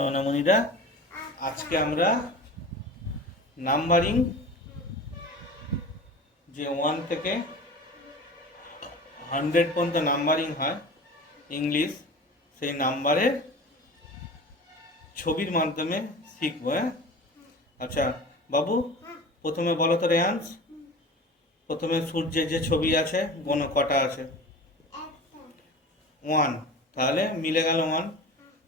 সোনামণিরা, আজকে আমরা নাম্বারিং যে 1 থেকে 100 পর্যন্ত নাম্বারিং হয় ইংলিশ, সেই নাম্বারের ছবির মাধ্যমে শিখবো। আচ্ছা বাবু, প্রথমে বলো তো রেয়ান্স, প্রথমে সূর্যের যে ছবি আছে গোনো কটা আছে? 1, তাহলে মিলে গেল 1।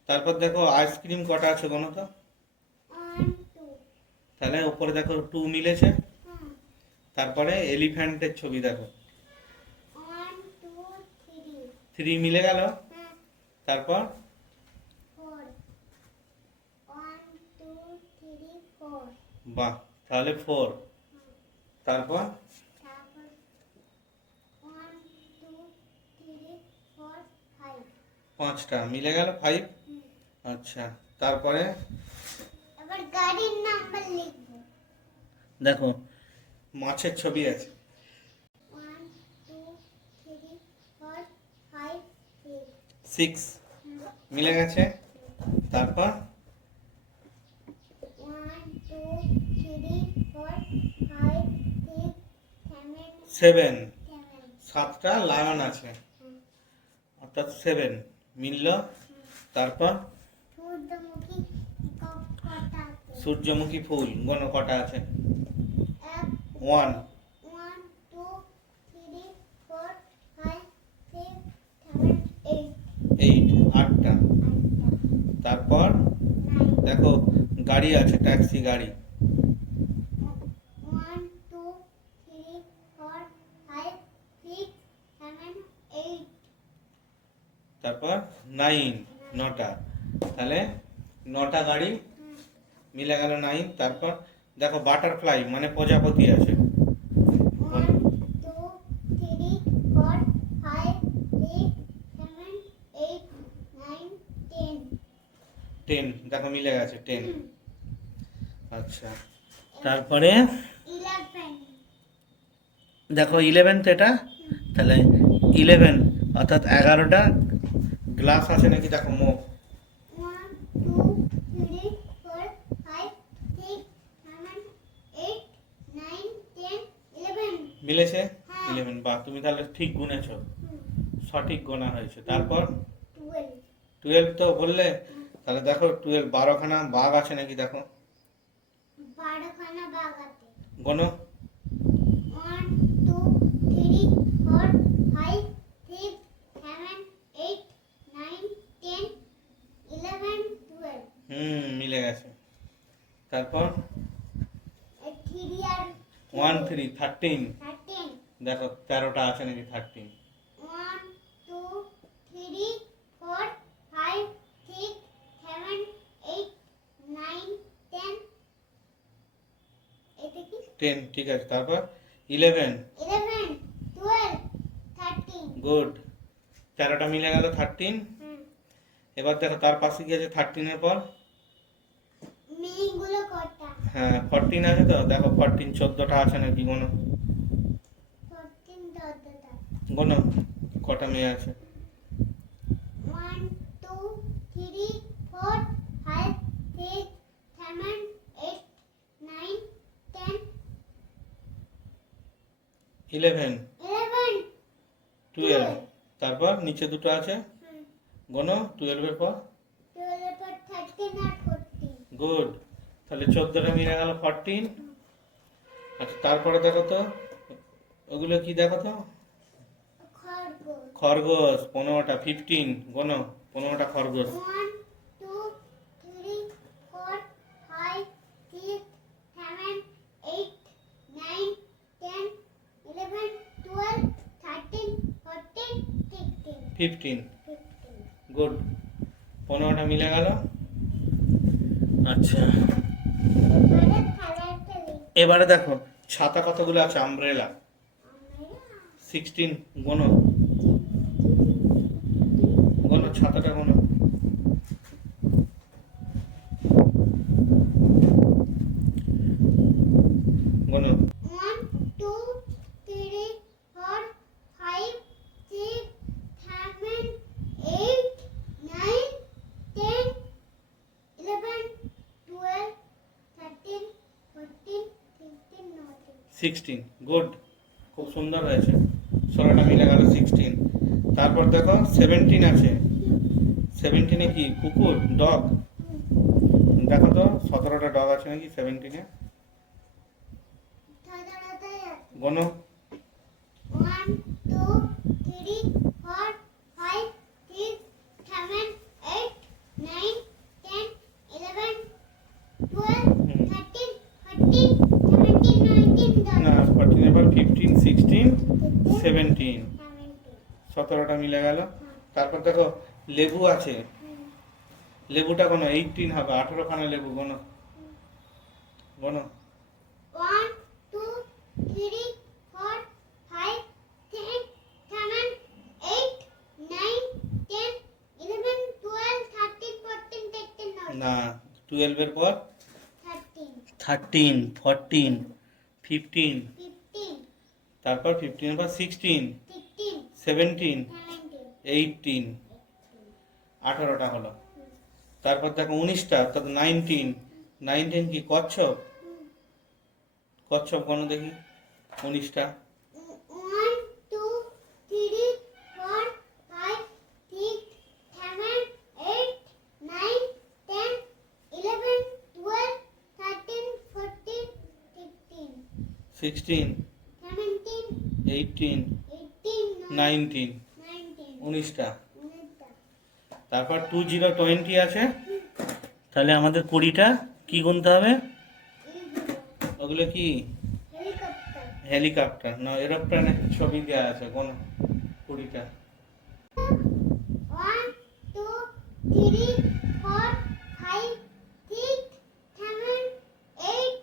তারপর দেখো আইসক্রিম কটা আছে গোনো তো, তাহলে উপরে দেখো 2 মিলেছে। তারপরে এলিফ্যান্টের ছবি দেখো 3 মিলে গেল। তারপর বাহ, তাহলে 4। তারপর 5টা মিলে গেল 5। আচ্ছা, তারপরে এবার গাড়ির নাম্বার লিখব। দেখো মাছের ছবি আছে 1 2 3 4 5 6 মিলে গেছে। তারপর 1 2 3 4 5 6 7, 7 7টা লায়ন আছে, অর্থাৎ 7 মিলল। তারপর সূর্যমুখী কটা আছে? সূর্যমুখী ফুল গোনো কটা আছে? 1 1। 1 2 3 4 5 6 7 8 8টা। তারপর 9 দেখো গাড়ি আছে, ট্যাক্সি গাড়ি 1 2 3 4 5 6 7 8 তারপর 9, 9টা। তাহলে 9টা গাড়ি মিলে গেল 9। তারপর দেখো বাটারফ্লাই মানে প্রজাপতি আছে 1 2 3 4 5 6 7 8 9 10 10, দেখো মিলে গেছে 10। আচ্ছা, তারপরে 11 দেখো 11 তো এটা, তাহলে 11 অর্থাৎ 11টা গ্লাস আছে নাকি দেখো মুখ 1 2 3 4 5 6 7 8 9 10 11 মিলেছে হ্যাঁ। 11। বাহ, তুমি তাহলে ঠিক গুনেছো, সঠিক গোনা হয়েছে। তারপর 12 12 তো বললে, তাহলে দেখো 12 12খানা বাঘ আছে নাকি দেখো 12 খানা বাঘ আছে। গোনো 1 2 3 4 5 6 7 8 9 10 11 12 মিলে গেছে। তারপর 3 আর 1 3 13, 13 দেখো 13টা আছে নাকি 13 1 2 3 4 5 6 7 8 9 10 এটা কি 10, ঠিক আছে। তারপর 11, 11 12 13 গুড, 13টা মিলে গেল 13। এবার দেখো তার পাশে কি আছে 13 এর পর? মেয়েগুলো কটা? হ্যাঁ 14 আছে, তো দেখো 14 14টা আছে নাকি গোনো 14 14টা গোনো কটা মেয়ে আছে 1 2 3 4 5 6 7 8 9 10 11 11 12। তারপর নিচে দুটো আছে গোনো 12 এর পর 12 এর পর 13 আর 14 গুড, তাহলে 14টা মিলে গেল 14। আচ্ছা, তারপরে দেখো তো ওগুলো কি দেখো তো খরগোশ খরগোশ 15টা 15 গোনো 15টা খরগোশ 1 2 3 4 5 6 7 8 9 10 11 12 13 14 15 15 15 গুড, 15টা মিলে গেল। আচ্ছা, এবারে খেলাটা লিখ এবারে দেখো ছাতা কতগুলো আছে আমব্রেলা 16 গোনো গোনো ছাতাটা গোনো গোনো 1 2 3 4 5 6 7 8 9 10 16, গুড, খুব সুন্দর হয়েছে, 16টা মিলে গেল 16। তারপর দেখো 17 আছে, 17-এ কি কুকুর, ডগ? দেখো তো 17টা ডগ আছে নাকি 17-এ, গোনো। 1 2 3 4 5 6 7 8 9 10 11 12 13 14 17 19 না 14 এবার 15 16 17, 17টা মিলে গেল। তারপর দেখো লেবু আছে, লেবুটা কোনো 18 হবে, 18খানা লেবু, গোনো গোনো। 1 2 3 4 5 6 7 8 9 10 11 12 13 14 15 না 12 এর পর 13 13 14 15, 15 তারপর 15 এর পর 16 16 17 17 18, 18টা হলো। তারপর দেখো 19টা অর্থাৎ 19, 19 কি কচ্ছপ? কচ্ছপ কোনো দেখি 19টা। 1 2 3 4 5 6 7 8 9 10 11 12 13 14 15 16 17 18 18 19, 19 19টা। তারপর 20 20 আছে, তাহলে আমাদের 20টা কি গুনতে হবে? ওগুলো কি হেলিকপ্টার হেলিকপ্টার না এরোপ্লেনের ছবি দেওয়া আছে, কোনো 20টা। 1 2 3 4 5 6 7 8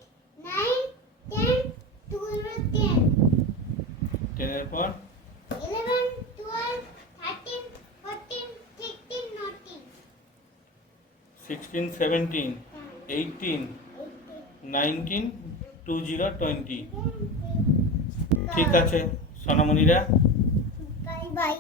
9 10 12 10 10 এর পর 11 12 13 14 16 19 16 17 18 19 20 20। ঠিক আছে সোনামণিরা। Bye bye